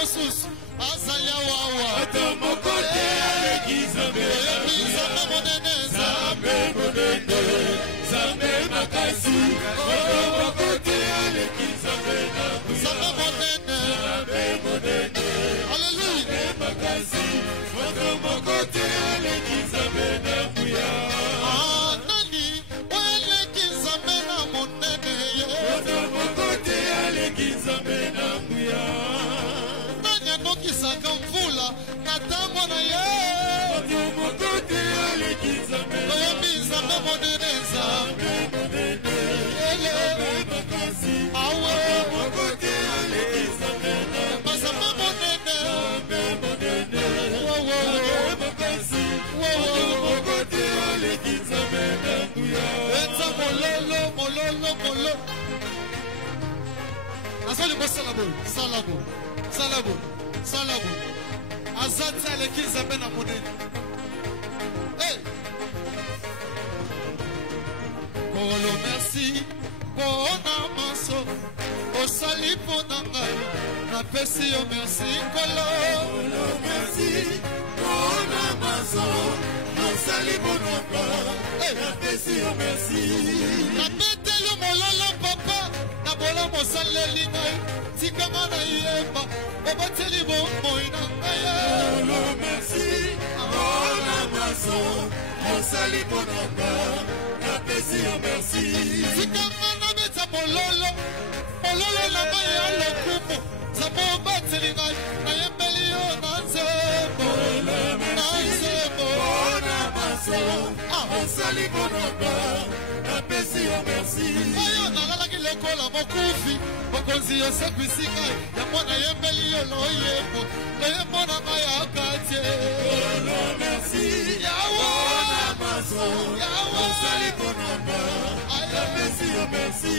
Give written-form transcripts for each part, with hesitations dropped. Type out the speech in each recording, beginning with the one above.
mosusu azali awa ata mokote aleki Nzambe Nzambe monene Nzambe monene Nzambe makasi ata mokote aleki Nzambe Nzambe monene Alléluia Nzambe makasi ata mokote aleki Nzambe na buya nani aleki Nzambe na monene ata mokote aleki Nzambe na buya nani anokisaka mvula na ntango na ye ata mokote aleki Nzambe oyembi Nzambe monene Nzambe makasi awe mokote aleki Nzambe na Nzambe monene makasi mokote aleki Nzambe na buya Eta mololo Azolingo salabo Azati aleki Nzambe na monene Kolo merci Kona maso Osali pona ngai Napesi yo merci Kolo merci Kona maso Osali pona ngai Napesi yo merci Napeteli mololo papa Nabola mosaleli ngai Tikanga na yemba Obateli bomoi na ngai merci Kona maso Osali pona ngai Napesi yo merci Tikanga na beta mololo Mololo na ngai ya lokumu Zabo bateli ngai Na yembeli yo na nzembo Na nzembo Kona maso Osali pona ngai Napesi yo merci Oyo nalalaki lekola mokufi Mokonzi yosekwisi ngai Yango na yembeli yo loyembo Loyembo na ngai ya katie merci Yawa maso Osali pona ngai Napesi yo merci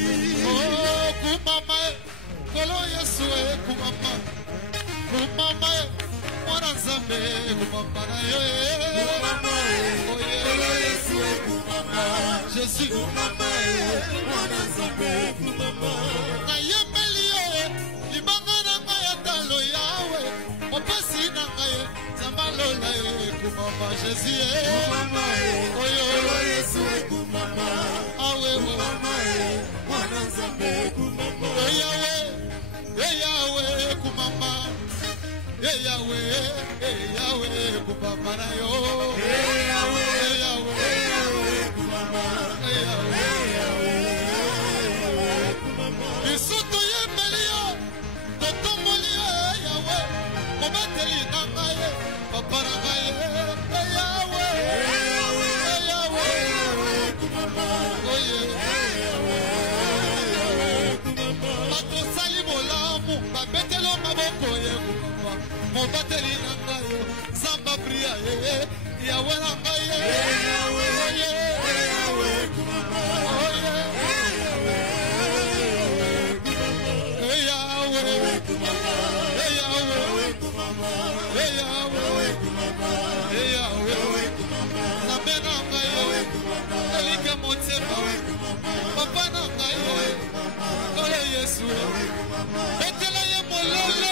Oh kumama Kolo Yesu kumama Kumama Mwana Nzambe kumama na yo Kumama Kolo Yesu kumama Jésus Kumama Mwana Nzambe kumama Na yembeli yo Libanga na ngai ya talo yawe Mopesi na ngai Zambalola kumama Jésus Kumama Kolo Yesu kumama Awe Kumama Mwana Nzambe kumama Yahweh kumama Yahweh kumama na yo Yahweh kumama Bisuto yembeli yo Totomoli yo Yahweh Mobateli na ngai Papa na ngai Yahweh kumama Batosali bolamu babetelo maboko ye kumama Mobateli na ngai Zamba bria ye Yahweh na ngai Yahweh kumama Papa na ngai Kolo Yesu Betela ye mololo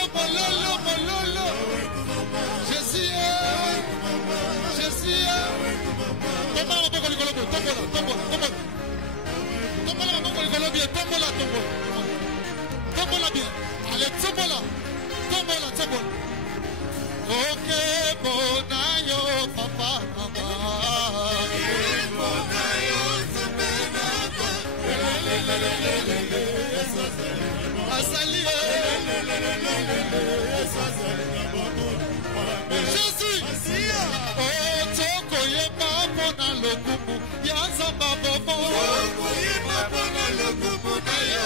Jésus Tombola maboko likolo Tombola maboko likolo bien Tombola bien Allez tombola Ok bona yo papa mama bona yo Nzambe Asali Jésus Otoko yeba pona lokumu ya Nzamba bobo Otoko yeba pona lokumu na yo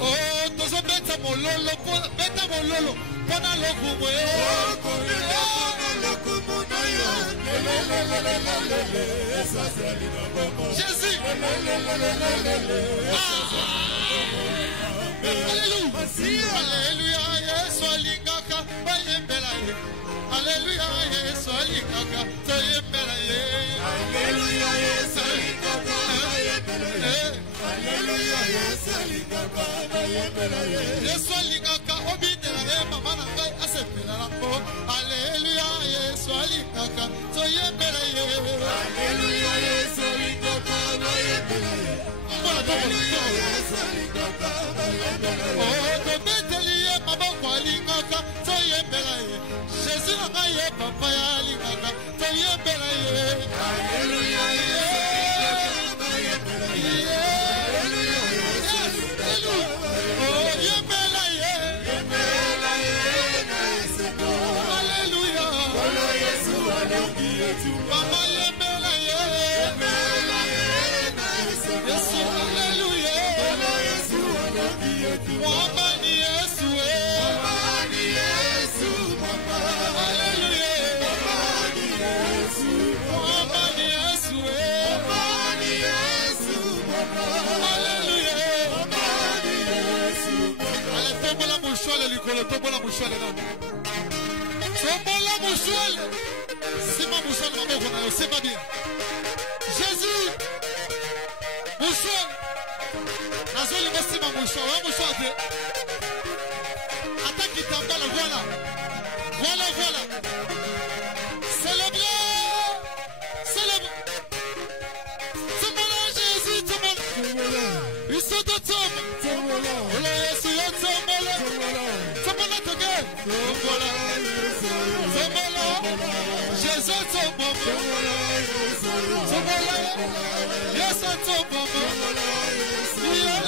Oh, tozo beta mololo pona lokumu Jésus Alléluia Yesu alingaka bayembela ye Alléluia Yesu alingaka toyembela ye Alléluia Yesu alingaka obindela ye mama na ngai asepela nango. Alléluia, Yesu alingaka toyembela ye. Alléluia, Yesu alingaka toyembela ye. Alléluia, Yesu alingaka toyembela ye. Oh, tobeteli ye maboko alingaka toyembela ye. Jésus na ngai ye papa ya alingaka toyembela ye. Alléluia, Yesu alingaka toyembela ye. Alléluia, Yesu alingaka yembela ye. Yembela ye na eseko. Alléluia. Olo Yesu alongi yetu. Mama yembela ye. Yembela ye na eseko. Yesu alléluia. Olo Yesu alongi yetu. Mama ni Yesu e. Mama ni Yesu, mama. Alléluia. Mama ni Yesu. Mama ni Yesu e. Mama ni Yesu, mama. Alléluia. Mama ni Yesu, mama. Ale tombola mushwale likolo, tombola mushwale nani. Tombola mushwale. Sima mushwale maboko na yo, sema bien. Jésus. Mushwale. Nazoli mesima mushwale, wa mushwale. Attaque kitambala, voilà. Voilà, voilà. Célébrez. Célébrez. Tombola Jésus, tombola. Ils sont de tombe. Ola Yesu yo tombola. Tombola toge. Tombola. Tombola. Jésus tombola. Tombola. Yesu tombola.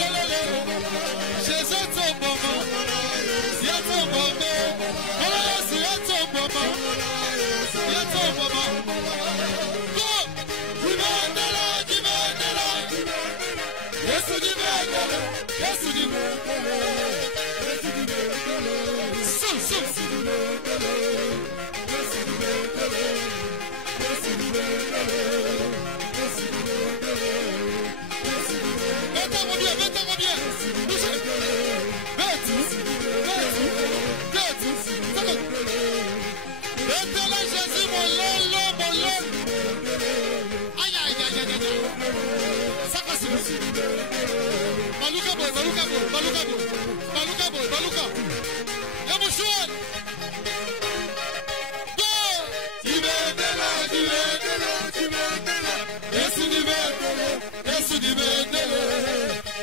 Yalele. Jésus tombola. Ya tombola. Ola Yesu yo tombola. Ya tombola. Go. Jibandela, jibandela. Yesu jibandela. Yesu jibandela. Yesu jibandela. Sim, sim. Yesu jibandela. Yesu jibandela. Yesu jibandela. Yesu jibandela. Yesu jibandela. Mettez-moi bien, mettez-moi bien. Bougez. Mettez-la Jésus, mon lolo, mon lolo. Aïe, aïe, aïe, aïe, aïe. Ça passe. Baluka boy, baluka boy, baluka boy. Baluka boy, baluka. Et mon chouette. Go. Jibendela, jibendela, jibendela. Yesu jibendela, Yesu jibendela.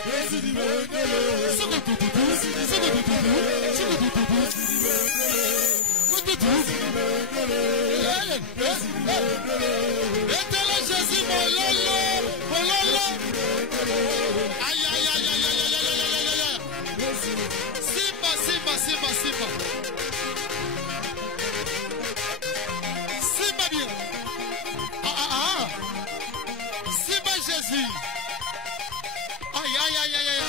Yesu jibendela. Soko tututu, soko tututu, soko tututu. Mettez-le Jésus, mon lolo, mon lolo. Aïe, aïe, aïe, aïe, aïe, aïe, aïe, aïe, aïe. Simba, Simba, Simba, Simba. Simba bien. Ah, ah, ah. Simba Jésus. Aïe, aïe, aïe, aïe, aïe.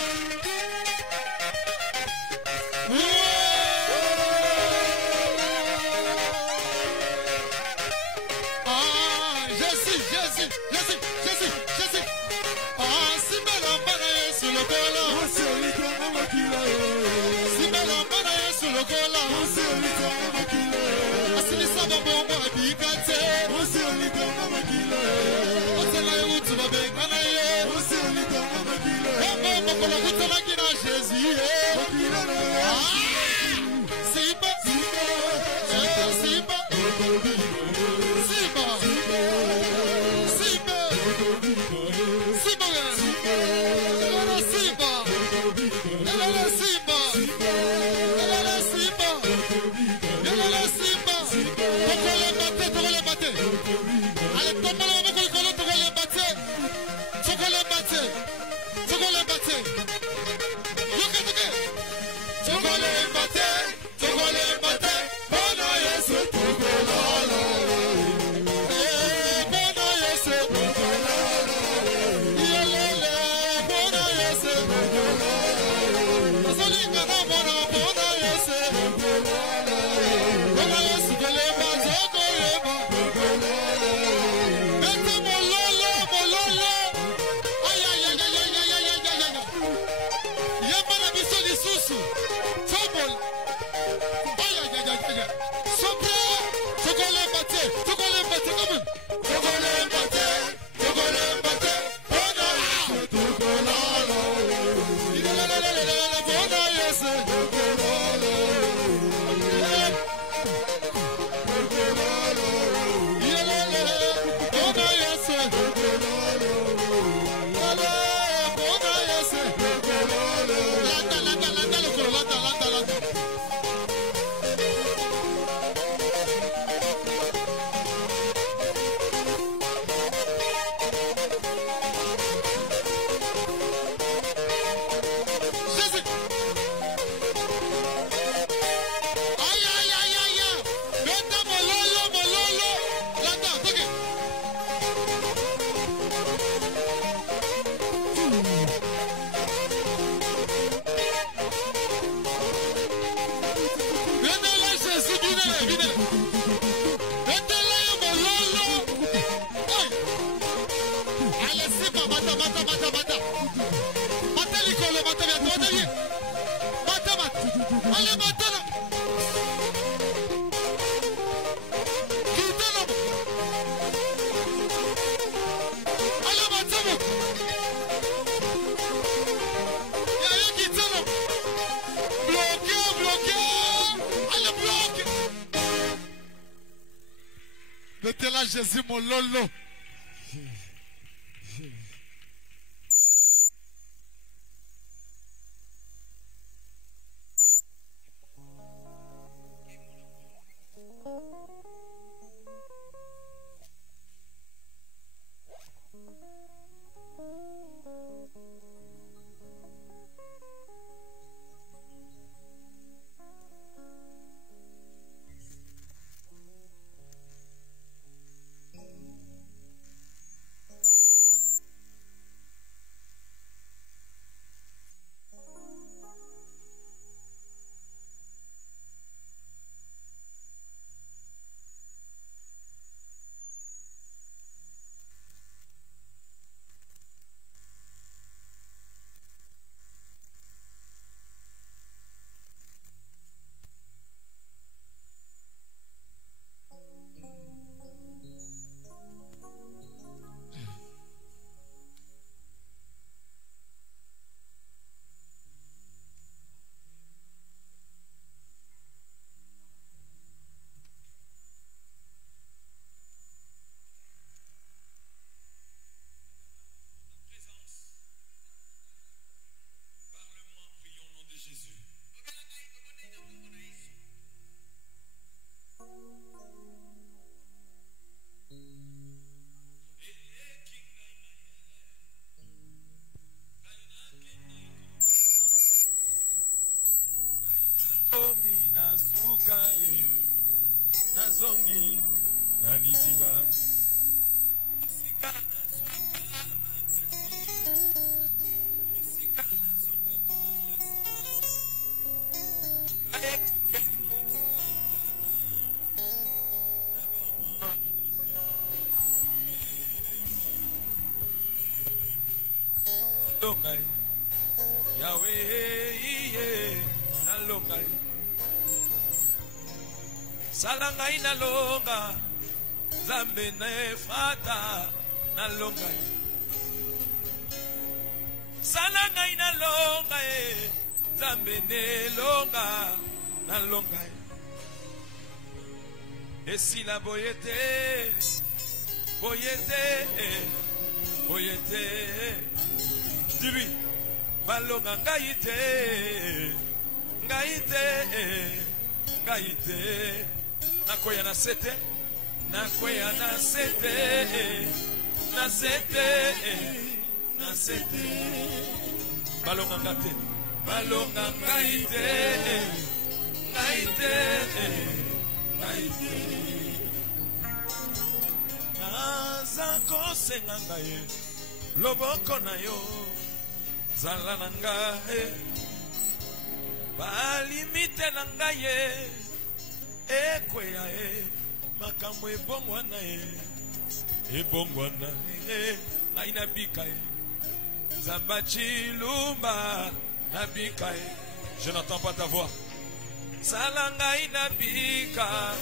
Mettez-la Jésus mon lolo. Nazongi Naniziba Longai Yahweh Nalongai Salangai na longa Zambe ne fata na longa Salangai na longa Zambe ne longa na longa Esi la boyete Boyete Boyete Dis-lui Balonga ngaite Ngaite Ngaite Nakoya na sete, nakoya na sete, na sete, na sete. Balonga ngate, balonga ngaite, ngaite, ngaite. Nazako sengangaye, loboko na yo, zala nangaye, balimite nangaye. Ekwea makambo ebongwana ebongwana naina bika Zamba chilumba nabika. Je n'entends pas ta voix. Salanga ina bika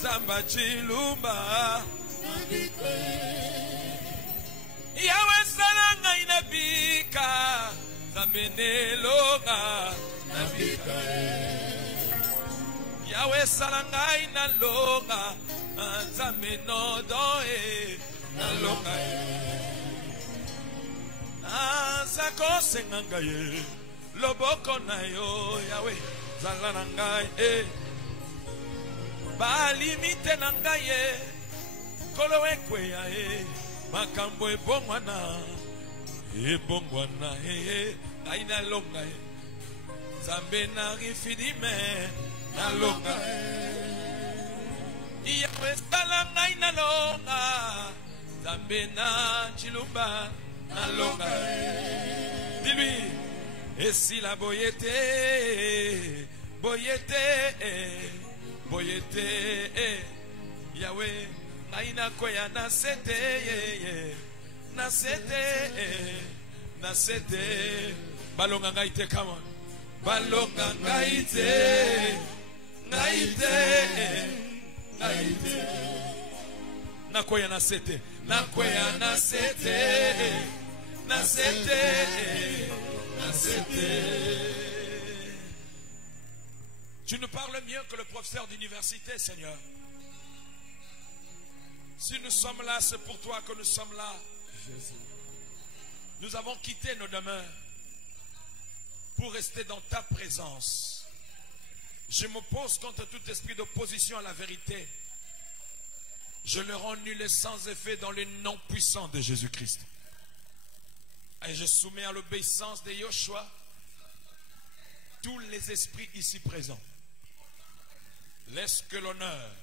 Zamba chilumba nabika. Yawe salanga ina bika Zamenelonga nabika. Yahweh salangai na longa Nzambe no doe na longa Nazako senganga ye Loboko na yo Yahweh zala ngai Balimite na ngai ye Kolo ekwea makambo ebongwana ebongwana ngai na longa Nzambe na rifidime na longa Yahweh salanga ina longa Nzambe na chilumba na longa. Dis-lui esi la boyete boyete boyete Yahweh naina koya na sete na sete na sete balonga ngaite. Come on balonga ngaite ngaite ngaite nakoya na sete nakoya na sete na sete na sete. Tu nous parles mieux que le professeur d'université, Seigneur. Si nous sommes là, c'est pour toi que nous sommes là. Jésus. Nous avons quitté nos demeures pour rester dans ta présence. Je m'oppose contre tout esprit d'opposition à la vérité. Je le rends nul et sans effet dans le nom puissant de Jésus-Christ. Et je soumets à l'obéissance de Yoshua tous les esprits ici présents. Laisse que l'honneur,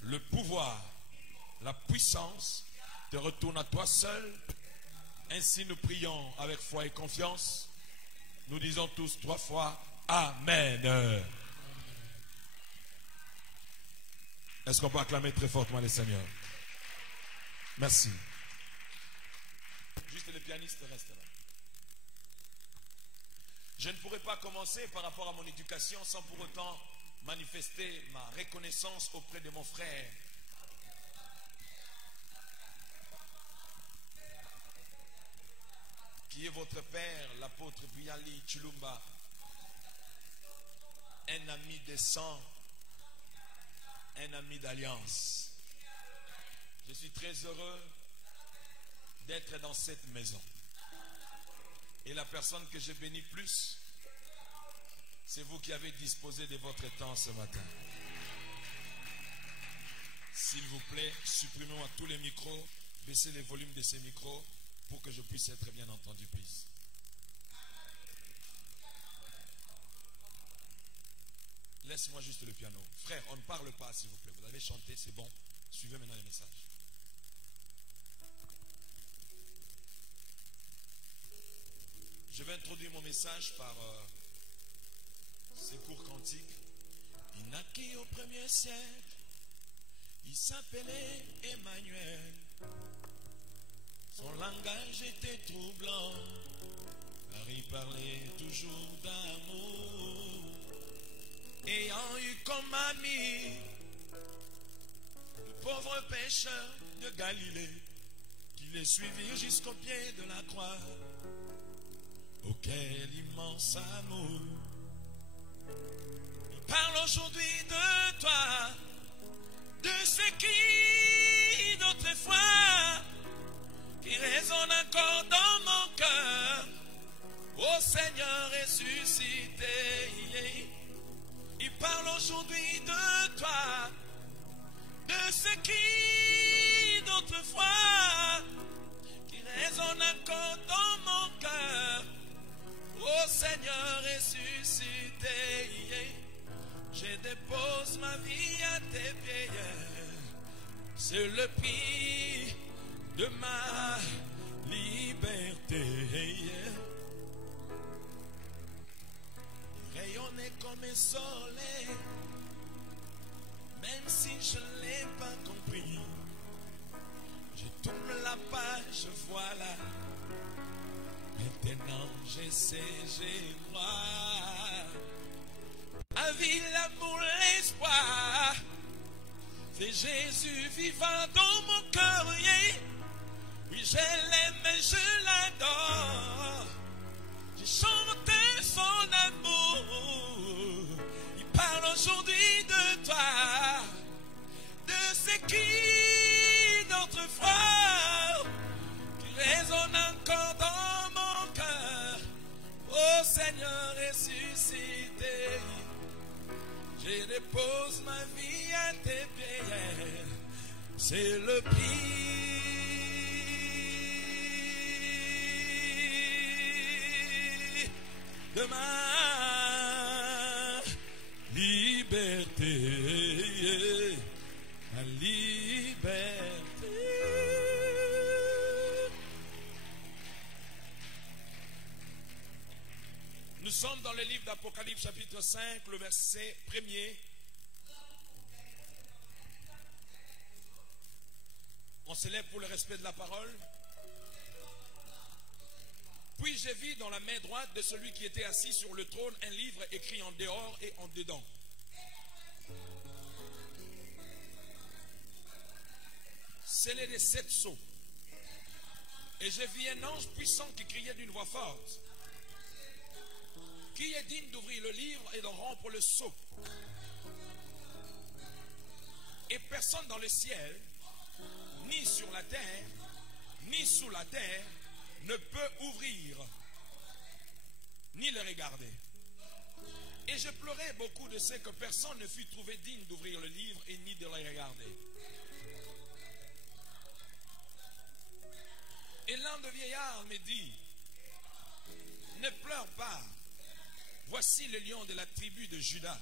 le pouvoir, la puissance te retourne à toi seul. Ainsi nous prions avec foi et confiance. Nous disons tous 3 fois Amen. Est-ce qu'on peut acclamer très fortement les seigneurs? Merci. Juste les pianistes restent là. Je ne pourrais pas commencer par rapport à mon éducation sans pour autant manifester ma reconnaissance auprès de mon frère. Qui est votre père, l'apôtre Biali Chulumba, un ami de sang, un ami d'alliance. Je suis très heureux d'être dans cette maison. Et la personne que je bénis plus, c'est vous qui avez disposé de votre temps ce matin. S'il vous plaît, supprimez-moi tous les micros, baissez les volumes de ces micros pour que je puisse être bien entendu, please. Laisse-moi juste le piano. Frère, on ne parle pas, s'il vous plaît. Vous avez chanté, c'est bon. Suivez maintenant les messages. Je vais introduire mon message par ces cours cantiques. Il naquit au 1er siècle. Il s'appelait Emmanuel. Son langage était troublant, car il parlait toujours d'amour. Ayant eu comme ami le pauvre pécheur de Galilée, qui les suivit jusqu'au pied de la croix, auquel immense amour. Il parle aujourd'hui de toi, de ce qui d'autrefois, qui résonne encore dans mon cœur, ô Seigneur ressuscité. Il parle aujourd'hui de toi, de ce qui d'autrefois, qui résonne encore dans mon cœur, ô Seigneur ressuscité. Je dépose ma vie à tes pieds, c'est le prix de ma liberté. Rayonner comme un soleil, même si je ne l'ai pas compris. Je tourne la page, voilà. Maintenant je sais, je crois. La vie, l'amour, l'espoir, c'est Jésus vivant dans mon cœur. Oui, je l'aime et je l'adore. Je chante son amour. Il parle aujourd'hui de toi, de ce qui d'autrefois, qui résonne encore dans mon cœur. Ô Seigneur ressuscité, je dépose ma vie à tes pieds. C'est le prix de ma liberté, ma liberté. Nous sommes dans le livre d'Apocalypse chapitre 5, le verset 1er. On se lève pour le respect de la parole. Puis j'ai vu dans la main droite de celui qui était assis sur le trône un livre écrit en dehors et en dedans. Scellé des 7 sceaux. Et j'ai vu un ange puissant qui criait d'une voix forte. Qui est digne d'ouvrir le livre et de rompre le sceau? Et personne dans le ciel, ni sur la terre, ni sous la terre, ne peut ouvrir, ni le regarder. Et je pleurais beaucoup de ce que personne ne fut trouvé digne d'ouvrir le livre et ni de le regarder. Et l'un des vieillards me dit, ne pleure pas, voici le lion de la tribu de Juda,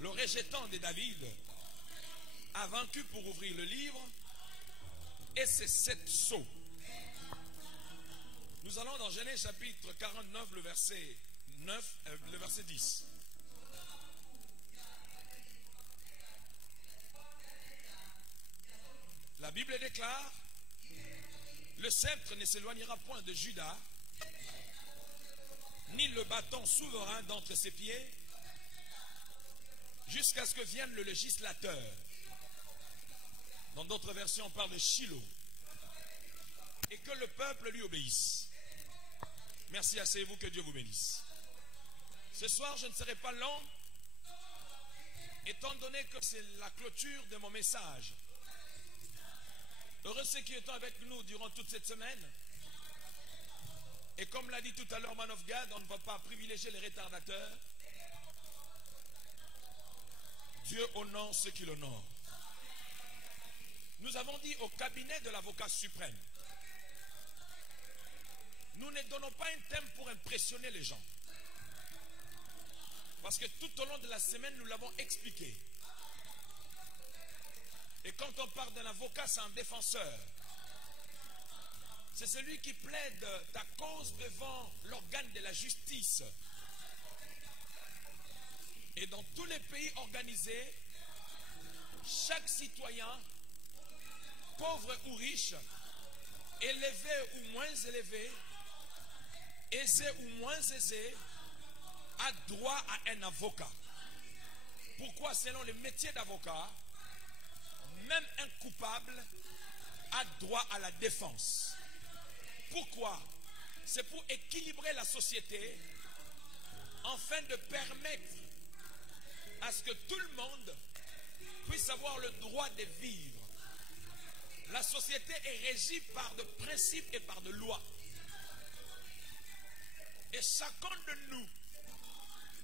le rejetant de David, a vaincu pour ouvrir le livre, et c'est 7 sceaux. Nous allons dans Genèse chapitre 49, le verset 9, le verset 10. La Bible déclare, le sceptre ne s'éloignera point de Juda, ni le bâton souverain d'entre ses pieds, jusqu'à ce que vienne le législateur. Dans d'autres versions, on parle de Shiloh. Et que le peuple lui obéisse. Merci, asseyez-vous, que Dieu vous bénisse. Ce soir, je ne serai pas long, étant donné que c'est la clôture de mon message. Heureux ceux qui étaient avec nous durant toute cette semaine. Et comme l'a dit tout à l'heure Man of God, on ne va pas privilégier les retardateurs. Dieu honore ceux qui l'honorent. Nous avons dit au cabinet de l'avocat suprême, nous ne donnons pas un thème pour impressionner les gens. Parce que tout au long de la semaine, nous l'avons expliqué. Et quand on parle d'un avocat, c'est un défenseur. C'est celui qui plaide ta cause devant l'organe de la justice. Et dans tous les pays organisés, chaque citoyen, pauvre ou riche, élevé ou moins élevé, aisé ou moins aisé, a droit à un avocat. Pourquoi? Selon le métier d'avocat, même un coupable a droit à la défense. Pourquoi? C'est pour équilibrer la société afin de permettre à ce que tout le monde puisse avoir le droit de vivre. La société est régie par de principes et par de lois. Et chacun de nous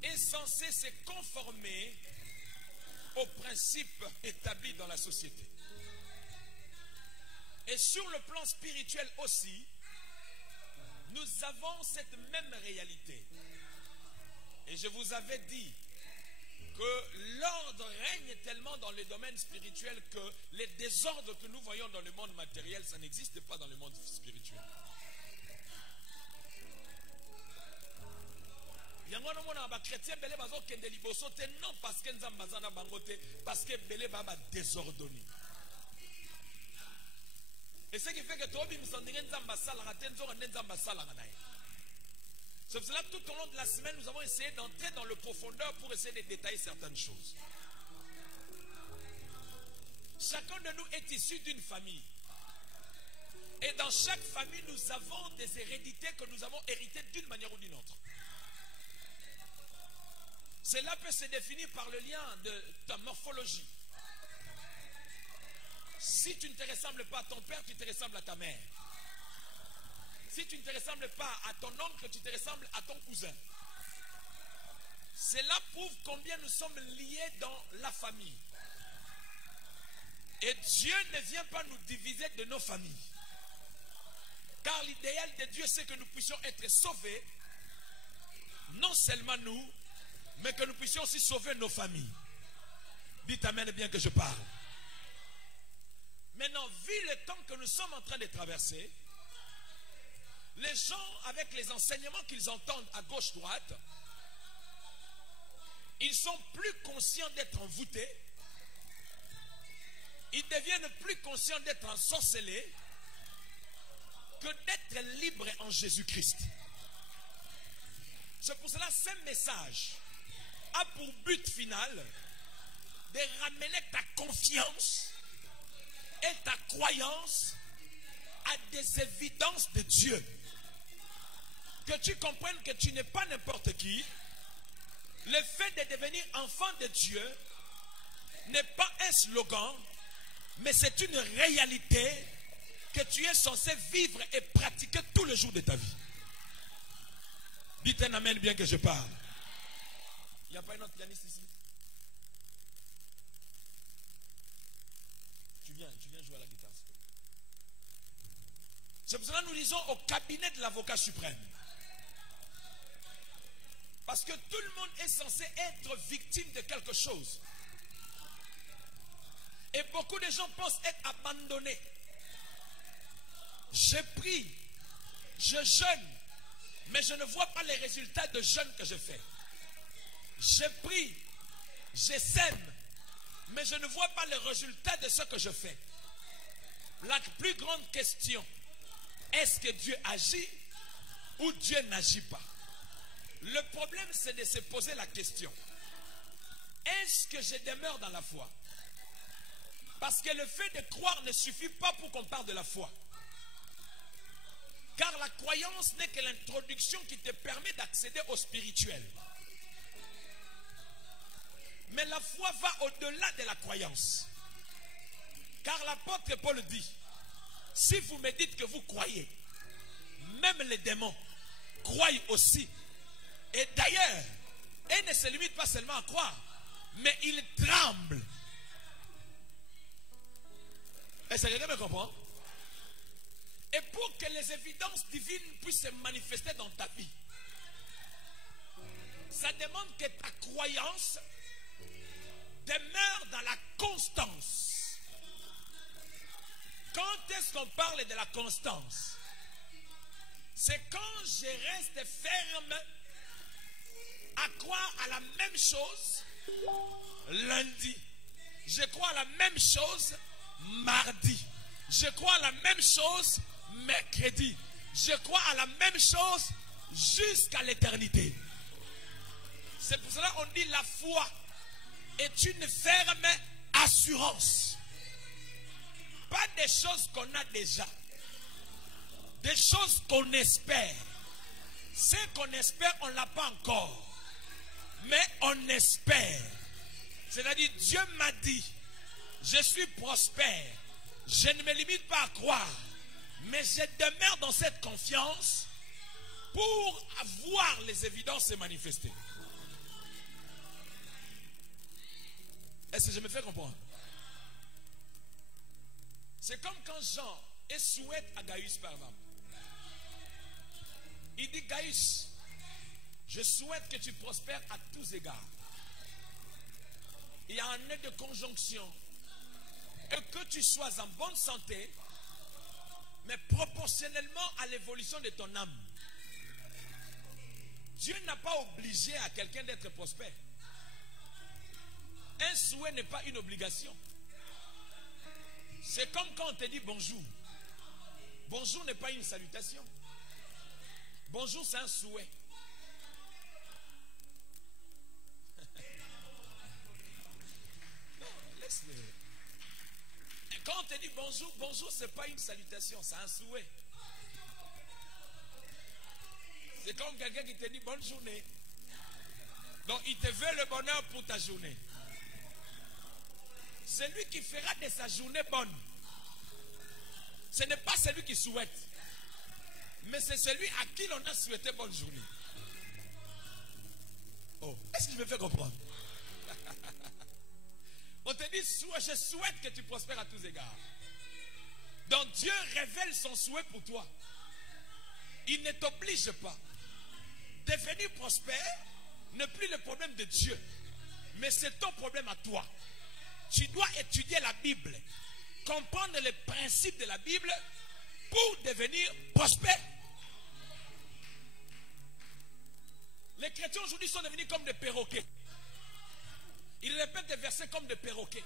est censé se conformer aux principes établis dans la société. Et sur le plan spirituel aussi, nous avons cette même réalité. Et je vous avais dit que l'ordre règne tellement dans le domaine spirituel que les désordres que nous voyons dans le monde matériel, ça n'existe pas dans le monde spirituel. Yango no mona ba chrétien belé bazo kende liboso te non parce que nzamba zana bangote parce que belé baba désordonné. Et ce qui fait que tobi msandinge nzamba sala ngate nzonga nzamba sala nganaye. C'est pour cela que tout au long de la semaine nous avons essayé d'entrer dans le profondeur pour essayer de détailler certaines choses. Chacun de nous est issu d'une famille. Et dans chaque famille nous avons des hérédités que nous avons héritées d'une manière ou d'une autre. Cela peut se définir par le lien de ta morphologie. Si tu ne te ressembles pas à ton père, tu te ressembles à ta mère. Si tu ne te ressembles pas à ton oncle, tu te ressembles à ton cousin. Cela prouve combien nous sommes liés dans la famille. Et Dieu ne vient pas nous diviser de nos familles. Car l'idéal de Dieu, c'est que nous puissions être sauvés, non seulement nous, mais que nous puissions aussi sauver nos familles. Dites amen bien que je parle. Maintenant, vu le temps que nous sommes en train de traverser, les gens, avec les enseignements qu'ils entendent à gauche-droite, ils sont plus conscients d'être envoûtés, ils deviennent plus conscients d'être ensorcelés que d'être libres en Jésus-Christ. C'est pour cela que ce message a pour but final de ramener ta confiance et ta croyance à des évidences de Dieu. Que tu comprennes que tu n'es pas n'importe qui. Le fait de devenir enfant de Dieu n'est pas un slogan, Mais c'est une réalité que tu es censé vivre et pratiquer tous les jours de ta vie. Dites un amen bien que je parle. Il n'y a pas un autre pianiste ici? Tu viens jouer à la guitare. C'est pour cela que nous lisons au cabinet de l'avocat suprême. Parce que tout le monde est censé être victime de quelque chose. Et beaucoup de gens pensent être abandonnés. Je prie, je jeûne, mais je ne vois pas les résultats de jeûne que je fais. Je prie, je sème, mais je ne vois pas les résultats de ce que je fais. La plus grande question, est-ce que Dieu agit ou Dieu n'agit pas? Le problème, c'est de se poser la question. Est-ce que je demeure dans la foi? Parce que le fait de croire ne suffit pas pour qu'on parle de la foi. Car la croyance n'est que l'introduction qui te permet d'accéder au spirituel. Mais la foi va au-delà de la croyance. Car l'apôtre Paul dit, si vous me dites que vous croyez, même les démons croient aussi. Et d'ailleurs, ils ne se limitent pas seulement à croire, mais ils tremblent. Est-ce que quelqu'un me comprend? Et pour que les évidences divines puissent se manifester dans ta vie, ça demande que ta croyance demeure dans la constance. Quand est-ce qu'on parle de la constance? C'est quand je reste ferme à croire à la même chose lundi. Je crois à la même chose mardi. Je crois à la même chose mercredi. Je crois à la même chose jusqu'à l'éternité. C'est pour cela qu'on dit la foi est une ferme assurance. Pas des choses qu'on a déjà. Des choses qu'on espère. Ce qu'on espère, on ne l'a pas encore. Mais on espère. C'est-à-dire, Dieu m'a dit, je suis prospère. Je ne me limite pas à croire. Mais je demeure dans cette confiance pour voir les évidences se manifester. Est-ce que je me fais comprendre? C'est comme quand Jean est souhaite à Gaius par exemple. Il dit, Gaius, je souhaite que tu prospères à tous égards. Il y a un nœud de conjonction. Et que tu sois en bonne santé, mais proportionnellement à l'évolution de ton âme. Dieu n'a pas obligé à quelqu'un d'être prospère. Un souhait n'est pas une obligation. C'est comme quand on te dit bonjour. Bonjour n'est pas une salutation. Bonjour, c'est un souhait. Non, laisse-le. Quand on te dit bonjour, bonjour, ce n'est pas une salutation, c'est un souhait. C'est comme quelqu'un qui te dit bonne journée. Donc, il te veut le bonheur pour ta journée. C'est lui qui fera de sa journée bonne. Ce n'est pas celui qui souhaite. Mais c'est celui à qui l'on a souhaité bonne journée. Oh, est-ce que je me fais comprendre? On te dit, je souhaite que tu prospères à tous égards. Donc Dieu révèle son souhait pour toi. Il ne t'oblige pas. Devenir prospère n'est plus le problème de Dieu. Mais c'est ton problème à toi. Tu dois étudier la Bible. Comprendre les principes de la Bible pour devenir prospère. Les chrétiens aujourd'hui sont devenus comme des perroquets. Ils répètent des versets comme des perroquets.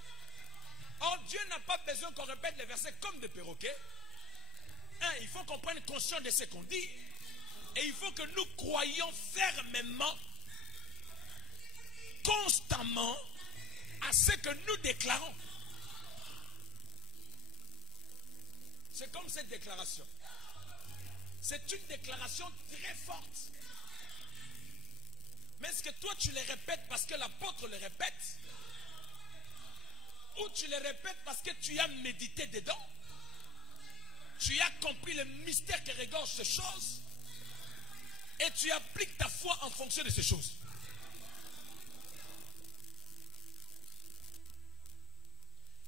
Or, Dieu n'a pas besoin qu'on répète les versets comme des perroquets. Il faut qu'on prenne conscience de ce qu'on dit. Et il faut que nous croyions fermement, constamment, à ce que nous déclarons. C'est comme cette déclaration. C'est une déclaration très forte. Mais est-ce que toi tu les répètes parce que l'apôtre le répète? Ou tu le répètes parce que tu as médité dedans. Tu as compris le mystère qui regorge ces choses. Et tu appliques ta foi en fonction de ces choses.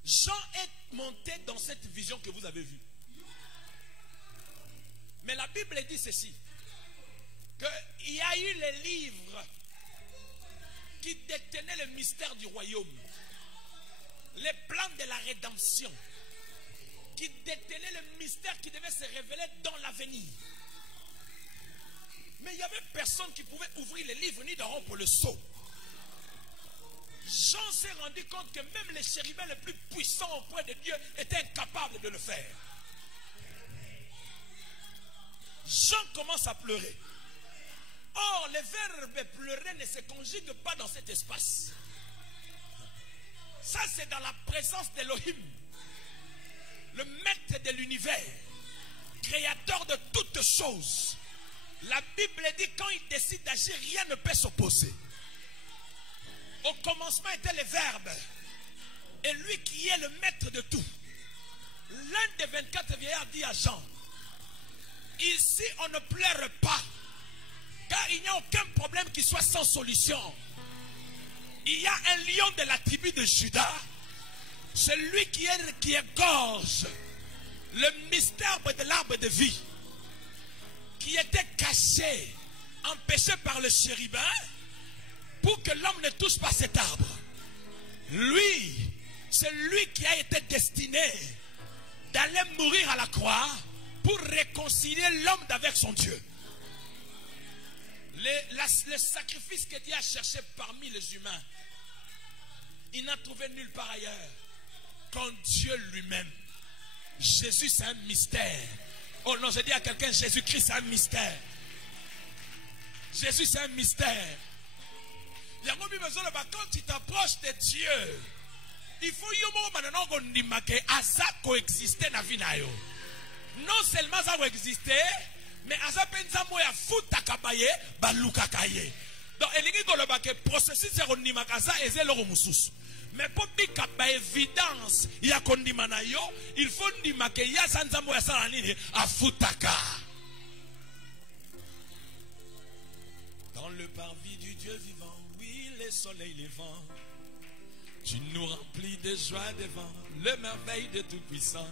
Jean est monté dans cette vision que vous avez vue. Mais la Bible dit ceci. Qu'il y a eu les livres qui détenaient le mystère du royaume. Les plans de la rédemption. Qui détenaient le mystère qui devait se révéler dans l'avenir. Mais il n'y avait personne qui pouvait ouvrir les livres ni de rompre le sceau. Jean s'est rendu compte que même les chérubins les plus puissants auprès de Dieu étaient incapables de le faire. Jean commence à pleurer. Or, le verbe pleurer ne se conjugue pas dans cet espace. Ça, c'est dans la présence d'Elohim, le maître de l'univers, créateur de toutes choses. La Bible dit quand il décide d'agir, rien ne peut s'opposer. Au commencement était le Verbe. Et lui qui est le maître de tout. L'un des 24 vieillards dit à Jean, ici on ne pleure pas. Car il n'y a aucun problème qui soit sans solution. Il y a un lion de la tribu de Juda. Celui qui égorge le mystère de l'arbre de vie. Qui était caché, empêché par le chérubin. Pour que l'homme ne touche pas cet arbre. Lui, c'est lui qui a été destiné d'aller mourir à la croix pour réconcilier l'homme avec son Dieu. Le sacrifice que Dieu a cherché parmi les humains, il n'a trouvé nulle part ailleurs qu'en Dieu lui-même. Jésus, c'est un mystère. Oh non, je dis à quelqu'un, Jésus-Christ, c'est un mystère. Jésus, c'est un mystère. Quand tu t'approches de Dieu, il faut coexister dans la vie. Non seulement ça va exister, mais ça peut donc le processus c'est mais pour que évidence il faut dans le parvis du Dieu vivant. Le soleil levant, tu nous remplis de joie devant le merveille de Tout-Puissant.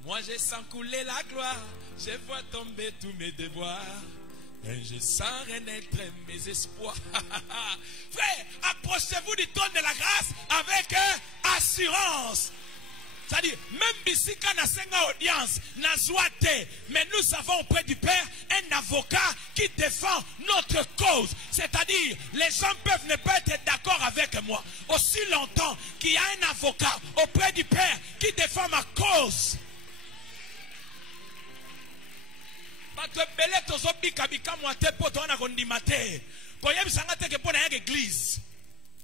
Moi je sens couler la gloire, je vois tomber tous mes devoirs et je sens renaître mes espoirs. Frère, approchez-vous du trône de la grâce avec assurance. C'est-à-dire, même ici, quand on a une audience, mais nous avons auprès du Père un avocat qui défend notre cause. C'est-à-dire, les gens peuvent ne pas être d'accord avec moi. Aussi longtemps qu'il y a un avocat auprès du Père qui défend ma cause.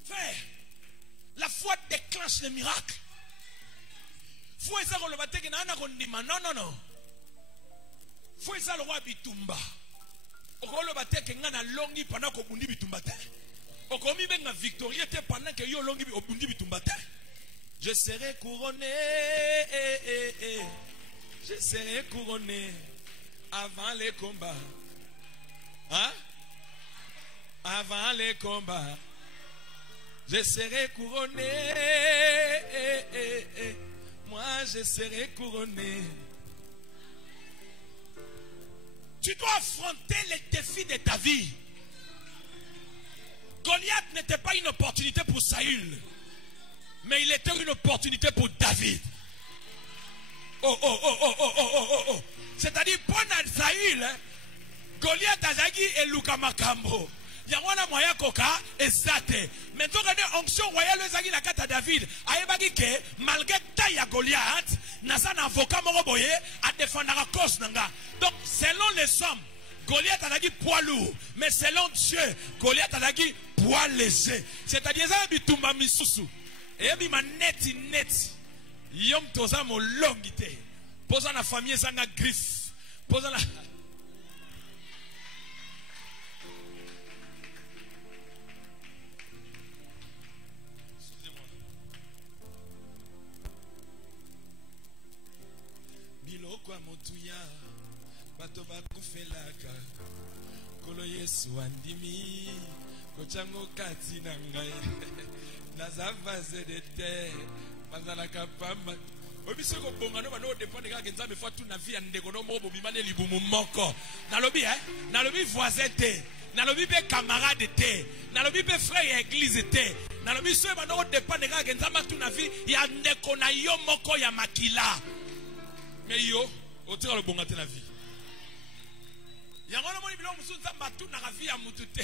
Frère, la foi déclenche les miracles. Non, non. Faut ça le roi bitumba. Okolo bateke ngana longi pendant ko bundi bitumba te. Okomi benga victorieux te pendant que yo longi obundi bitumba te. Je serai couronné. Je serai couronné avant les combats. Hein? Avant les combats. Je serai couronné. Moi, je serai couronné. Tu dois affronter les défis de ta vie. Goliath n'était pas une opportunité pour Saül, mais il était une opportunité pour David. Oh. C'est-à-dire, pour Saül, Goliath a zagi et Luka Makambo. Yangwana moya koka ezate. Mais donc une onction royale ezagi la kata David. Ayebagi ke malgré taille à Goliath, nasa na avocat moko boye a défendre la cause nanga. Donc selon les hommes, Goliath a dit poids lourd, mais selon Dieu, Goliath a dit poids léger. C'est-à-dire ça bitumba misusu. Et bima neti. Yom toza mo longité. Posa na famille zanga griffe. Posa na Ilokwa motuya bato bakufelaka kolo Yesu andimi kochango kati na ngai nazavaze de te bazalaka pamba obisoko bongano bano dépendre kaka nzambe fa tout na vie ya ndeko no moko bimane libumu moko nalobi nalobi voisin te nalobi be camarade te nalobi be frère ya église te nalobi so bano dépendre kaka nzambe tout na vie ya ndeko na yo moko ya makila mais yo otira le bonga te na vie yango na moni bilo musu nzambe tout na vie ya mutu te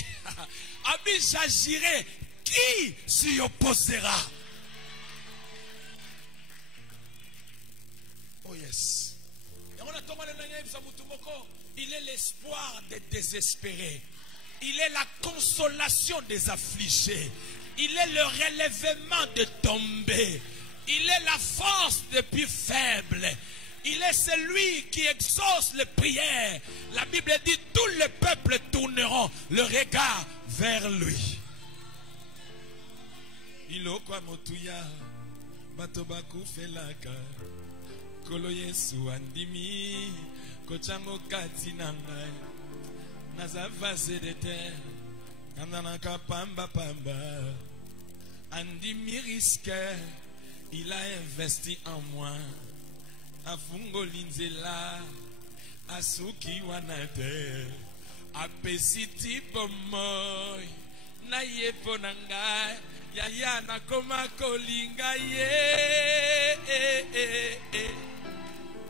abi j'agirai qui s'y opposera. Oh yes. Il est l'espoir des désespérés. Il est la consolation des affligés. Il est le relèvement de tombés. Il est la force des plus faibles. Il est celui qui exauce les prières. La Bible dit tout le peuple tourneront le regard vers lui. Ilokwa motuya bato bakufelaka kolo Yesu andimi kochango kati na ngai nazavaze de terre kandanaka pamba andimi risque il a investi en moi afungoli nzela asuki wana te apesiti bomoi na yepo na ngai Yaya nakoma kolinga ye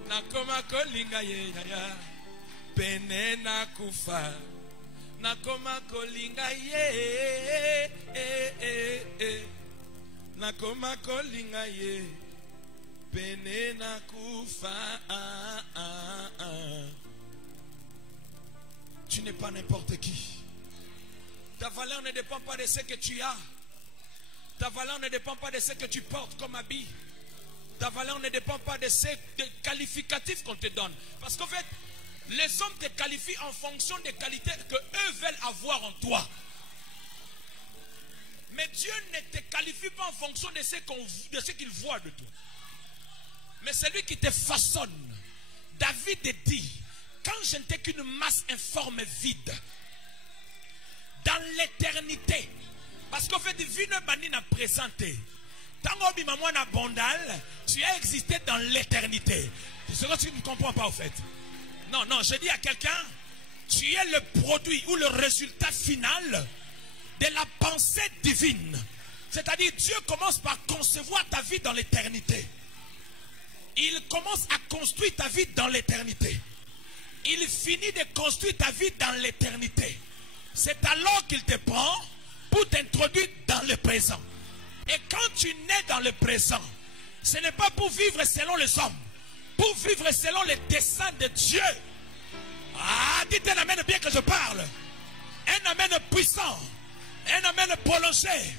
nakoma kolinga ye yaya pene na kufa nakoma kolinga ye nakoma kolinga ye pene na kufa. Tu n'es pas n'importe qui. Ta valeur ne dépend pas de ce que tu as. Ta valeur ne dépend pas de ce que tu portes comme habit. Ta valeur ne dépend pas de ces qualificatifs qu'on te donne. Parce qu'en fait, les hommes te qualifient en fonction des qualités que eux veulent avoir en toi. Mais Dieu ne te qualifie pas en fonction de ce qu'il voit de toi. Mais c'est lui qui te façonne. David dit, quand je n'étais qu'une masse informe vide, dans l'éternité, parce qu'en fait, Vino Bani n'a présenté. Tango Bimamwa na Bondal, tu as existé dans l'éternité. C'est ce que tu ne comprends pas, au fait. Non, non, je dis à quelqu'un, tu es le produit ou le résultat final de la pensée divine. C'est-à-dire, Dieu commence par concevoir ta vie dans l'éternité. Il commence à construire ta vie dans l'éternité. Il finit de construire ta vie dans l'éternité. C'est alors qu'il te prend pour t'introduire dans le présent. Et quand tu nais dans le présent, ce n'est pas pour vivre selon les hommes, pour vivre selon les desseins de Dieu. Ah, dites un amen bien que je parle. Un amen puissant, un amen prolongé.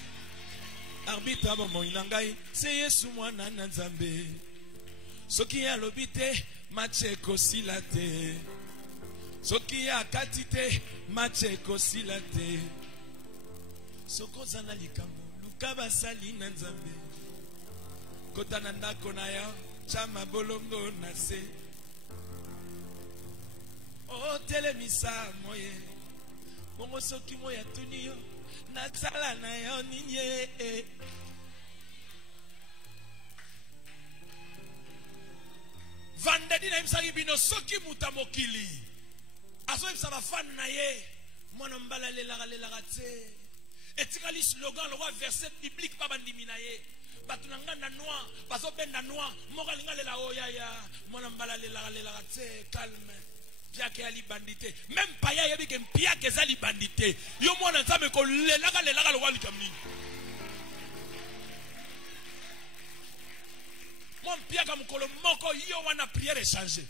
Arbitre bon inangai, c'est Yesu mwana nzambe. Soki a lobite, mache kosilate. Soki a katite, mache kosilate. Soko zana likambo, lukaba sali na nzambe. Kota nanda konaya, chama bolongo nase. O telemisa moye, mongo soki moya tuniyo, natsala na yo ninye. Vandedi na imsagi bino soki mutamokili. Aso imsaba fan na ye, mwana mbala lela tse. Etikali slogan le roi verset biblique pa bandimi na ye. Batunanga na noa, baso ben na noa, mokalinga lela oyaya, mwana mbala lela tse, calme. Piake ali bandité. Même paya yebi ke piake zali bandité. Yo mwana nzambe ko lela le roi likamni. Mon piaka mukolo moko yo wana prière échanger.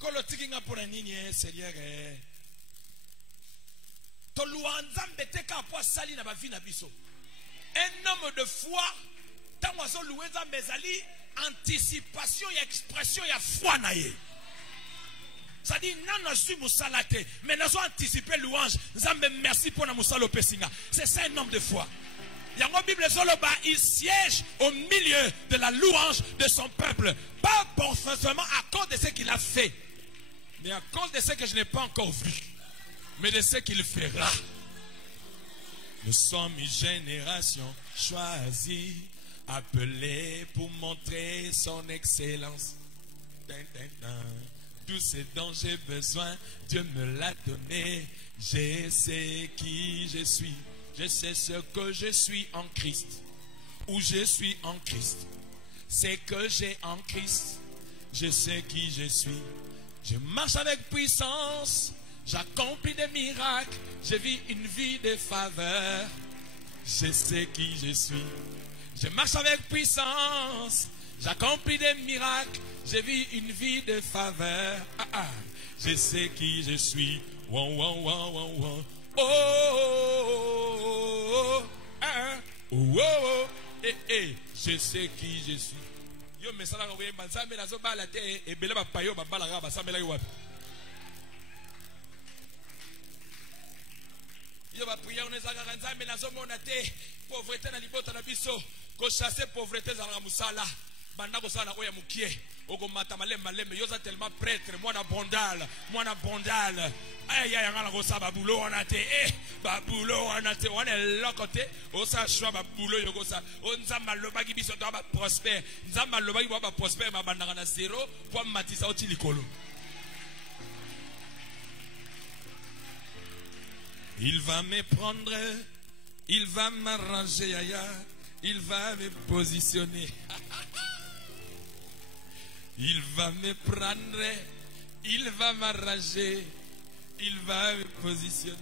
Kolo tikinga pour nini seigneur. To luanzambe teka po sali na ba vie na biso. Un homme de foi tango so loueza mezali anticipation et expression ya foi na ye. Ça dit non suis musalate mais nous avons anticipé louange. Nzambe merci pour na musalo pesinga. C'est ça un homme de foi. Yango Bible Zoloba, il siège au milieu de la louange de son peuple. Pas forcément à cause de ce qu'il a fait, mais à cause de ce que je n'ai pas encore vu, mais de ce qu'il fera. Nous sommes une génération choisie, appelée pour montrer son excellence. Tout ce dont j'ai besoin, Dieu me l'a donné. Je sais qui je suis. Je sais ce que je suis en Christ. Où je suis en Christ. C'est que j'ai en Christ. Je sais qui je suis. Je marche avec puissance. J'accomplis des miracles. Je vis une vie de faveur. Je sais qui je suis. Je marche avec puissance. J'accomplis des miracles. Je vis une vie de faveur. Je sais qui je suis. Wow, wow, wow, wow, wow. Oh, oh, oh, oh, je sais qui je suis. Yo me sala ko yemba nzambe nazo bala te ebele ba payo ba bala ga ba sambela yo wapi. Yo ba priya on ezaka nzambe nazo mona te pauvreté na libota na biso ko chasser pauvreté za musala banda ko sala oya mukie oko mata malembe yoza tellement prêtre moi na bondal aya yanga ko sa babulo ona te babulo ona te on est lokote o sa choix babulo yoko sa on nzamba lobaki biso to ba prospère nzamba lobaki ba prospère ma banda na zéro pour matisa oti likolo. Il va me prendre, il va m'arranger yaya, il va me positionner. Il va me prendre, il va m'arranger, il va me positionner.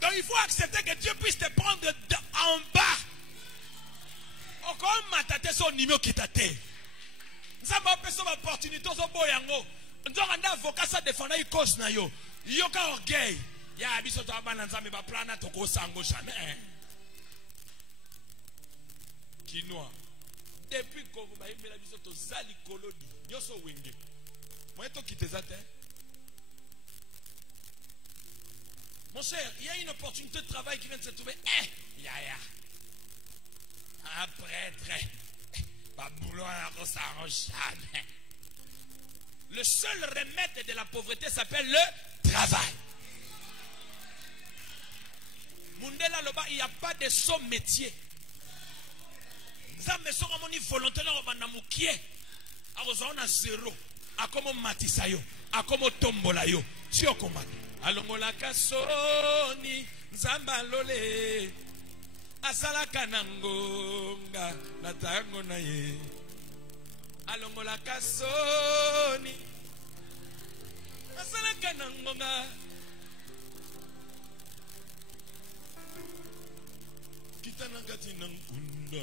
Donc il faut accepter que Dieu puisse te prendre en bas. Encore matate son numéro qui t'attend. Ça va passer une opportunité au boyango. Nous avons un avocat ça défendre une cause na yo. Yo ka orgueil. Ya biso to abana nzambe ba plana to ko sango jamais. Kinoa. Depuis que vous avez mis la vision de Zali Kolodi, Nyoso Wenge, moi je quitte ça. Mon cher, il y a une opportunité de travail qui vient de se trouver. Un prêtre, pas boulot, ça jamais. Le seul remède de la pauvreté s'appelle le travail. Mundela Loba, il n'y a pas de son métier. Nzambe soka moni volontaire obanda mukie akozona zéro akomo matisa yo akomo tombola yo ti okomata alongola kasoni nzamba lole asalaka nangonga na tango na ye alongola kasoni asalaka nangonga kitananga tinangunda.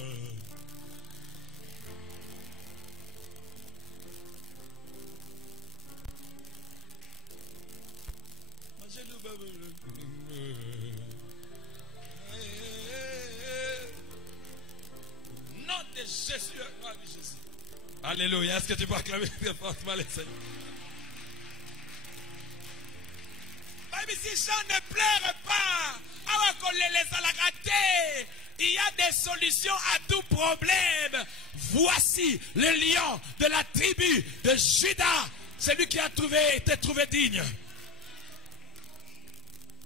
Nom de Jésus. Alléluia. Est-ce que tu peux acclamer très fortement les Seigneurs? Même si Jean ne pleure pas, il y a des solutions à tout problème. Voici le lion de la tribu de Juda, celui qui a été trouvé digne.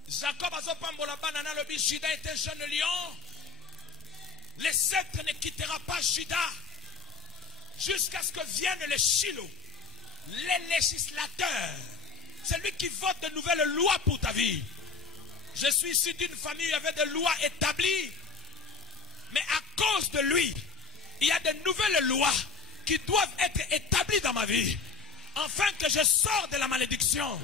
Jacob Azopambola Banana le Juda est un jeune lion. Le sceptre ne quittera pas Juda jusqu'à ce que vienne le Shiloh, les législateurs, celui qui vote de nouvelles lois pour ta vie. Je suis issu d'une famille où il y avait des lois établies, mais à cause de lui, il y a de nouvelles lois qui doivent être établies dans ma vie, afin que je sorte de la malédiction.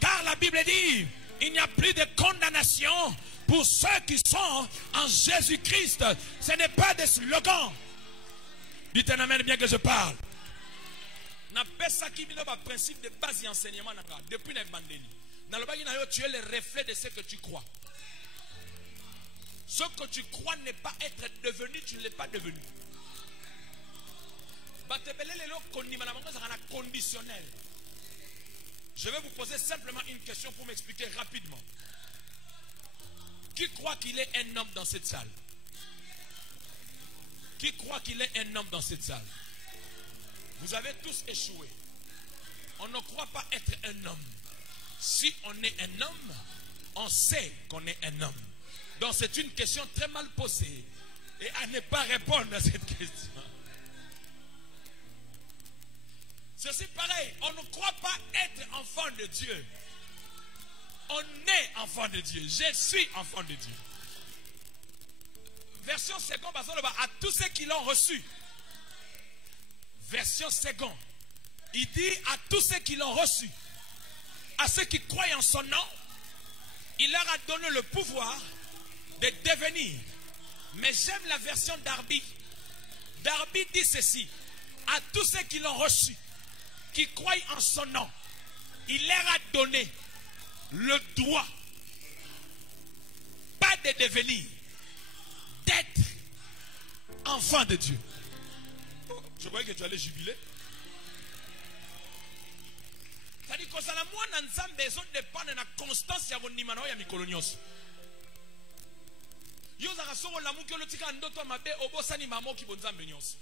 Car la Bible dit, il n'y a plus de condamnation pour ceux qui sont en Jésus-Christ. Ce n'est pas des slogans. Dites un amen bien que je parle. Principe de base et enseignement depuis l'évangile. Tu es le reflet de ce que tu crois. Ce que tu crois n'est pas être devenu, tu ne l'es pas devenu. Conditionnel. Je vais vous poser simplement une question pour m'expliquer rapidement. Qui croit qu'il est un homme dans cette salle? Qui croit qu'il est un homme dans cette salle? Vous avez tous échoué. On ne croit pas être un homme. Si on est un homme, on sait qu'on est un homme. Donc c'est une question très mal posée. Et à ne pas répondre à cette question. C'est aussi pareil. On ne croit pas être enfant de Dieu. On est enfant de Dieu. Je suis enfant de Dieu. Version seconde, à tous ceux qui l'ont reçu. Version seconde. Il dit à tous ceux qui l'ont reçu, à ceux qui croient en son nom, il leur a donné le pouvoir de devenir. Mais j'aime la version Darby. Darby dit ceci: à tous ceux qui l'ont reçu, qui croient en son nom, il leur a donné le droit, pas de devenir, d'être enfant de Dieu. Je croyais que tu allais jubiler. C'est-à-dire que ça a moins d'ensemble besoin de dépendre de la constance ya konima na ya mikolo nyonso. Yo za kasongo la muki olotika ndoto mabe obosani mamo ki bonzambe nyonso.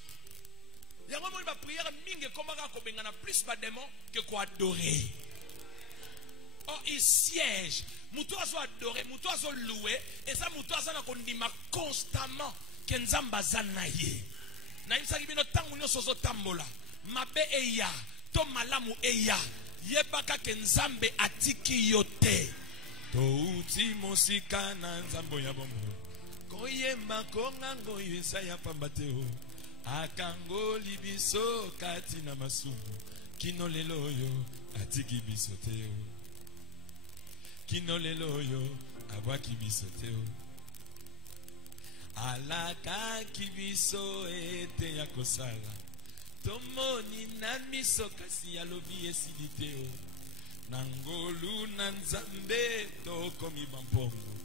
Yango mo ba prière mingi komaka ko bengana plus ba démon que ko adorer. Oh, il siège. Mutu azo adorer, mutu azo louer et ça mutu azo na kondima constamment que nzamba zanaye. Na imsaki bino tangu nyonso zo tambola. Mabe eya, to malamu eya. Yebaka ke nzambe atiki yote. Touti mosika na nzambo ya bombo. Koyemba kongango yesaya pambateo. Akango libiso kati na masumu. Kino lelo yo atiki bisoteo. Kino lelo yo abaki bisoteo. Alaka kibiso ete ya kosala. Tomoni na miso kasi ya lobi esiliteo. Nangolu nanzambe to komi bampongo.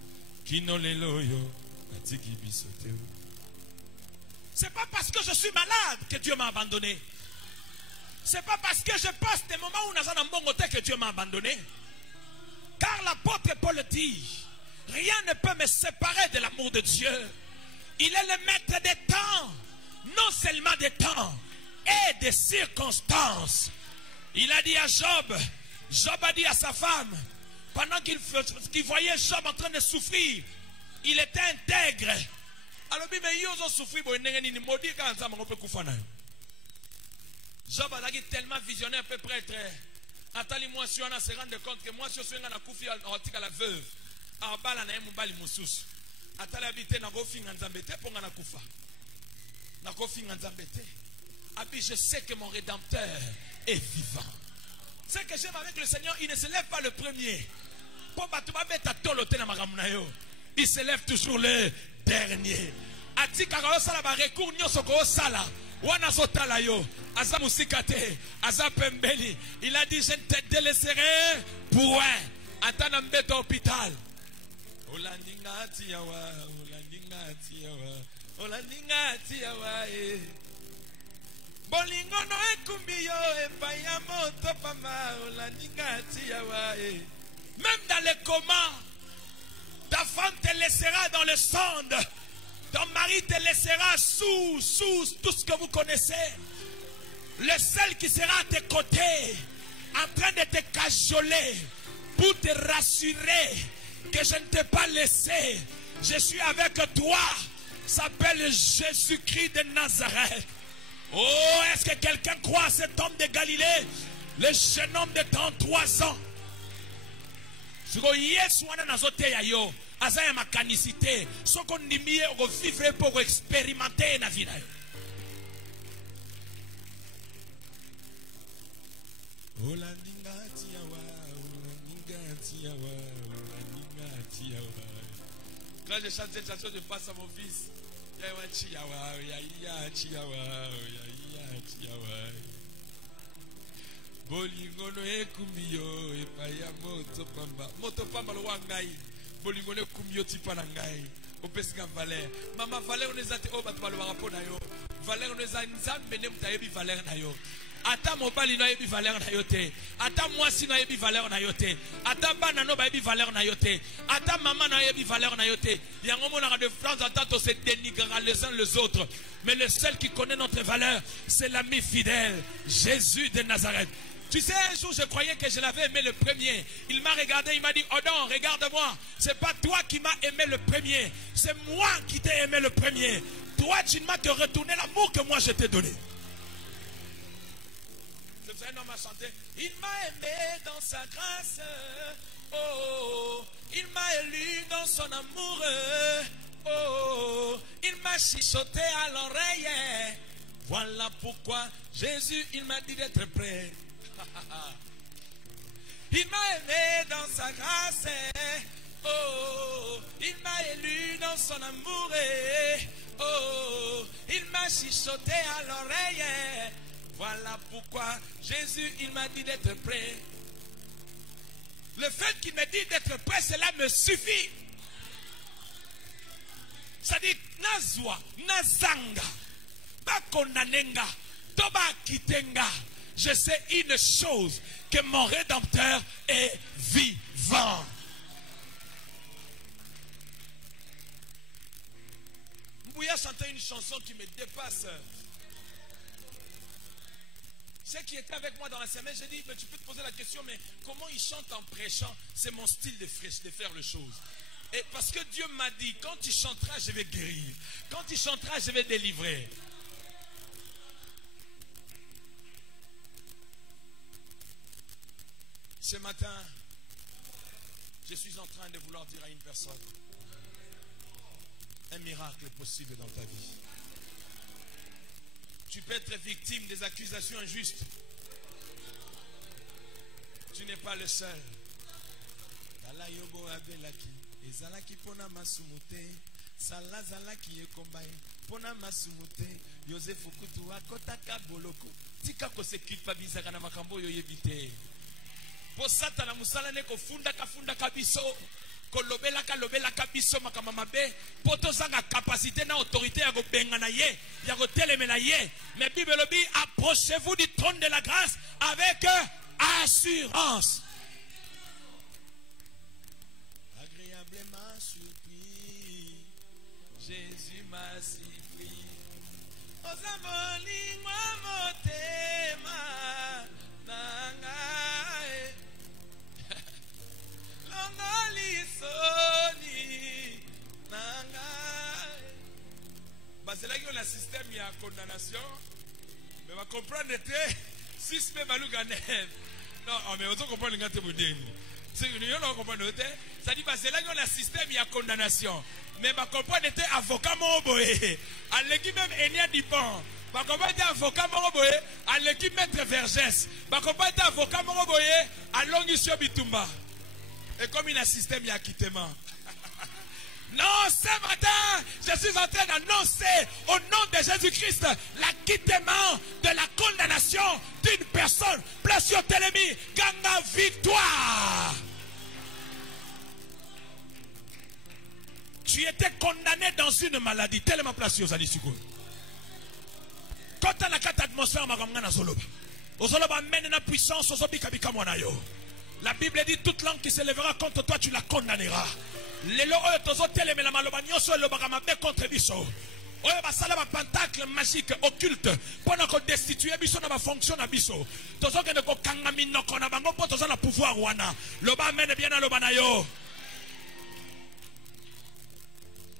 Kino lelo yo atiki bisoteo. C'est pas parce que je suis malade que Dieu m'a abandonné. C'est pas parce que je passe des moments où nous avons bon que Dieu m'a abandonné. Car l'apôtre Paul dit, rien ne peut me séparer de l'amour de Dieu. Il est le maître des temps, non seulement des temps, et des circonstances. Il a dit à Job, Job a dit à sa femme, pendant qu'il voyait Job en train de souffrir, il était intègre. Alors, Job a dit tellement visionnaire, peut prêtre. Attali moi si on a se rendre compte que moi si je suis en koufi à la veuve, à bala na mubali mususu. Attali habité na gofi nzambete pour na kufa. Na gofi nzambete. Abi je sais que mon rédempteur est vivant. Ce que j'aime avec le Seigneur, il ne se lève pas le premier. Il se lève toujours le dernier. Il a dit je ne te délaisserai point. Attends un hôpital. Bolingo no ekumbiyo epaya moto pama olaninga tiawa. Même dans les comas, ta femme te laissera dans le sonde. Ton mari te laissera sous tout ce que vous connaissez. Le seul qui sera à tes côtés, en train de te cajoler, pour te rassurer que je ne t'ai pas laissé. Je suis avec toi. S'appelle Jésus-Christ de Nazareth. Oh, est-ce que quelqu'un croit à cet homme de Galilée, le jeune homme de 33 ans? Ce que Yesu wana nazote ya yo, azaya makanisite, ce qu'on nimie au vivre pour expérimenter na vie na yo. Olaninga tiawa, olaninga tiawa, olaninga tiawa. Quand je chante cette chanson, je passe à mon fils. Yawa chiawa, ya chiawa, ya chiawa. Bolingo no ekumbiyo epaya moto pamba lo wangai. Bolingo no ekumbiyo tipana ngai. Opesika valeur. Mama valeur on ezate o batu balwa rapona yo. Valeur on eza nzambe ne mutayebi valeur na yo. ata mobali na yebi valeur na yote, ata mwasi na yebi valeur na yote, ata bana no ba yebi valeur na yote, ata maman na yebi valeur na yote. Yango mona de temps en temps on se dénigrera les uns les autres, mais le seul qui connaît notre valeur, c'est l'ami fidèle, Jésus de Nazareth. Tu sais, un jour, je croyais que je l'avais aimé le premier. Il m'a regardé, il m'a dit, oh non, regarde-moi. C'est pas toi qui m'as aimé le premier. C'est moi qui t'ai aimé le premier. Toi, tu ne m'as que retourné l'amour que moi je t'ai donné. C'est pour ça un homme a chanté. Il m'a aimé dans sa grâce. Oh, il m'a élu dans son amour. Oh, il m'a chuchoté à l'oreille. Voilà pourquoi Jésus, il m'a dit d'être prêt. Il m'a aimé dans sa grâce. Oh, il m'a élu dans son amour. Oh, il m'a chuchoté à l'oreille. Voilà pourquoi Jésus, il m'a dit d'être prêt. Le fait qu'il me dit d'être prêt, cela me suffit. Ça dit, Nazwa, Nazanga, Bakonanenga, Toba Kitenga. Je sais une chose, que mon Rédempteur est vivant. Mbouya chantait une chanson qui me dépasse. Ceux qui étaient avec moi dans la semaine, j'ai dit, mais tu peux te poser la question, mais comment il chante en prêchant? C'est mon style de faire les choses. Et parce que Dieu m'a dit, quand tu chanteras, je vais guérir. Quand tu chanteras, je vais délivrer. Ce matin, je suis en train de vouloir dire à une personne, un miracle est possible dans ta vie. Tu peux être victime des accusations injustes. Tu n'es pas le seul. Po satana musala ne ko funda ka biso ko lobela ka biso makama mabe po tozanga capacité na autorité ya ko benga na ye ya ko telemela ye. Mais Bible lobi, approchez-vous du trône de la grâce avec assurance. Agréablement surpris, Jésus m'a surpris. Ozaboli moi motema nangae. C'est là qu'il y a un système, il y a condamnation. Mais on va comprendre que si ce n'est pas le gagnant. Non, mais on va comprendre le gagnant. C'est que nous allons comprendre. Ça dit, c'est là qu'il y a un système, il y a condamnation. Mais on va comprendre que avocat Moroboé, à l'équipe même Enya Dipan, on va comprendre que avocat Moroboé, à l'équipe maître Vergès, on va comprendre que avocat Moroboé, à Longisio Bitumba. Et comme il y a un système, il y a acquittement. Non, ce matin, je suis en train d'annoncer au nom de Jésus-Christ l'acquittement de la condamnation d'une personne. Place sur Télémi, Ganga victoire. Tu étais condamné dans une maladie. Tellement place sur Zalisiko. Quand tu as la carte atmosphère, Ozoloba mène la puissance aux obikabika mwanayo. La Bible dit toute langue qui se lèvera contre toi, tu la condamneras. Les lois tozo teleme la malobagno so le bagamabe contre biso. Oyo basala ba pentacle magique occulte pendant qu'on destitue biso na ba fonction na biso. Tozo ke ne ko kanga minoko na bango po tozo na pouvoir wana. Loba mène bien na loba na yo.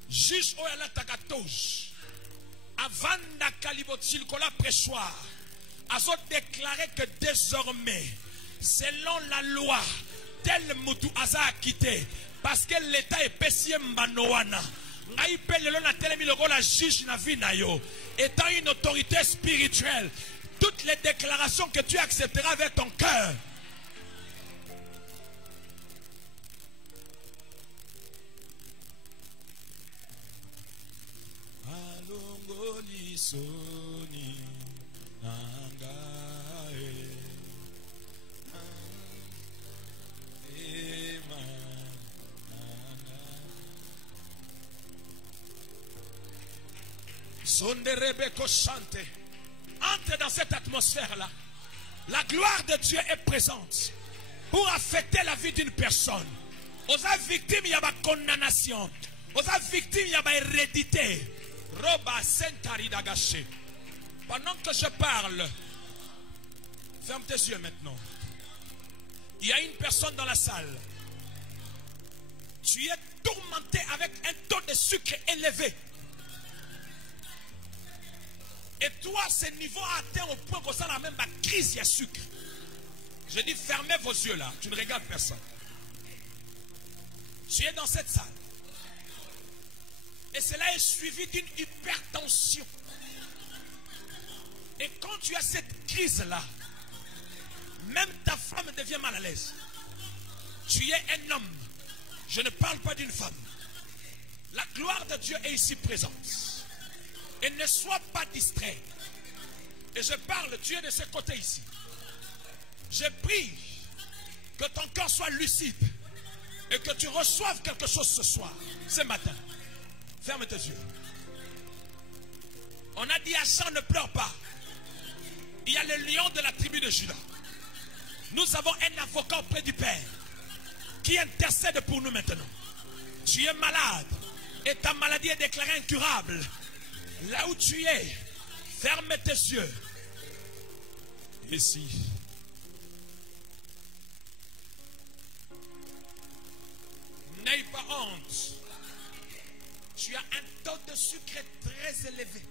Juge oyo la takatoj. Avant na kalibotil kola pressoir. Azo déclaré que désormais selon la loi, tel Moutou Aza a quitté. Parce que l'État est pessimiste. Étant une autorité spirituelle, toutes les déclarations que tu accepteras avec ton cœur. Entre dans cette atmosphère-là. La gloire de Dieu est présente pour affecter la vie d'une personne. Aux victimes, il y a ma condamnation. Aux victimes, il y a ma hérédité. Pendant que je parle, ferme tes yeux maintenant. Il y a une personne dans la salle. Tu es tourmenté avec un taux de sucre élevé. Et toi, ce niveau a atteint au point qu'on sent la même crise, il y a sucre. Je dis, fermez vos yeux là. Tu ne regardes personne. Tu es dans cette salle. Et cela est suivi d'une hypertension. Et quand tu as cette crise-là, même ta femme devient mal à l'aise. Tu es un homme. Je ne parle pas d'une femme. La gloire de Dieu est ici présente. Et ne sois pas distrait. Et je parle, tu es de ce côté ici. Je prie que ton cœur soit lucide et que tu reçoives quelque chose ce soir, ce matin. Ferme tes yeux. On a dit à Jean, ne pleure pas. Il y a le lion de la tribu de Juda. Nous avons un avocat auprès du Père qui intercède pour nous maintenant. Tu es malade et ta maladie est déclarée incurable. Là où tu es, ferme tes yeux. Ici. N'aie pas honte. Tu as un taux de sucre très élevé.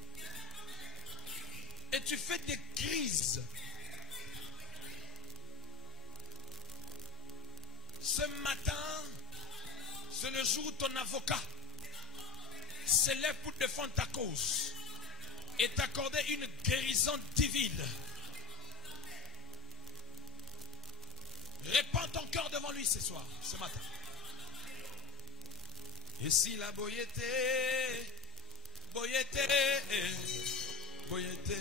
Et tu fais des crises. Ce matin, c'est le jour où ton avocat se lève pour défendre ta cause et t'accorder une guérison divine. Répands ton cœur devant lui ce soir, ce matin. Et si la boyété, boyété, boyété,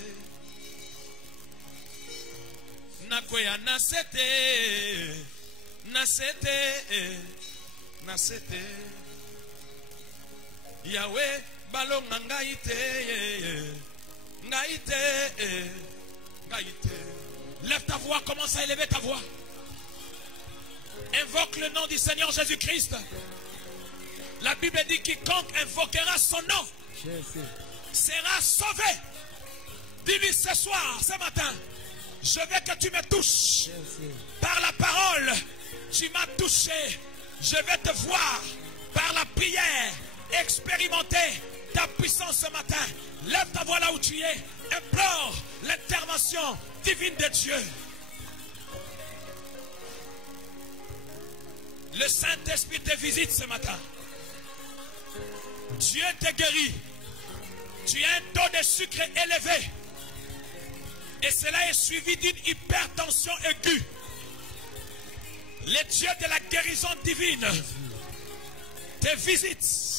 nakoya nasete, nasete, nasete, Yahweh balonga ngaite, ngaite, ngaite. Lève ta voix, commence à élever ta voix. Invoque le nom du Seigneur Jésus-Christ. La Bible dit quiconque invoquera son nom sera sauvé. Dis-lui ce soir, ce matin, je veux que tu me touches. Par la parole, tu m'as touché. Je vais te voir par la prière. Expérimenter ta puissance ce matin. Lève ta voix là où tu es. Implore l'intervention divine de Dieu. Le Saint-Esprit te visite ce matin. Dieu te guérit. Tu as un taux de sucre élevé. Et cela est suivi d'une hypertension aiguë. Le Dieu de la guérison divine te visite.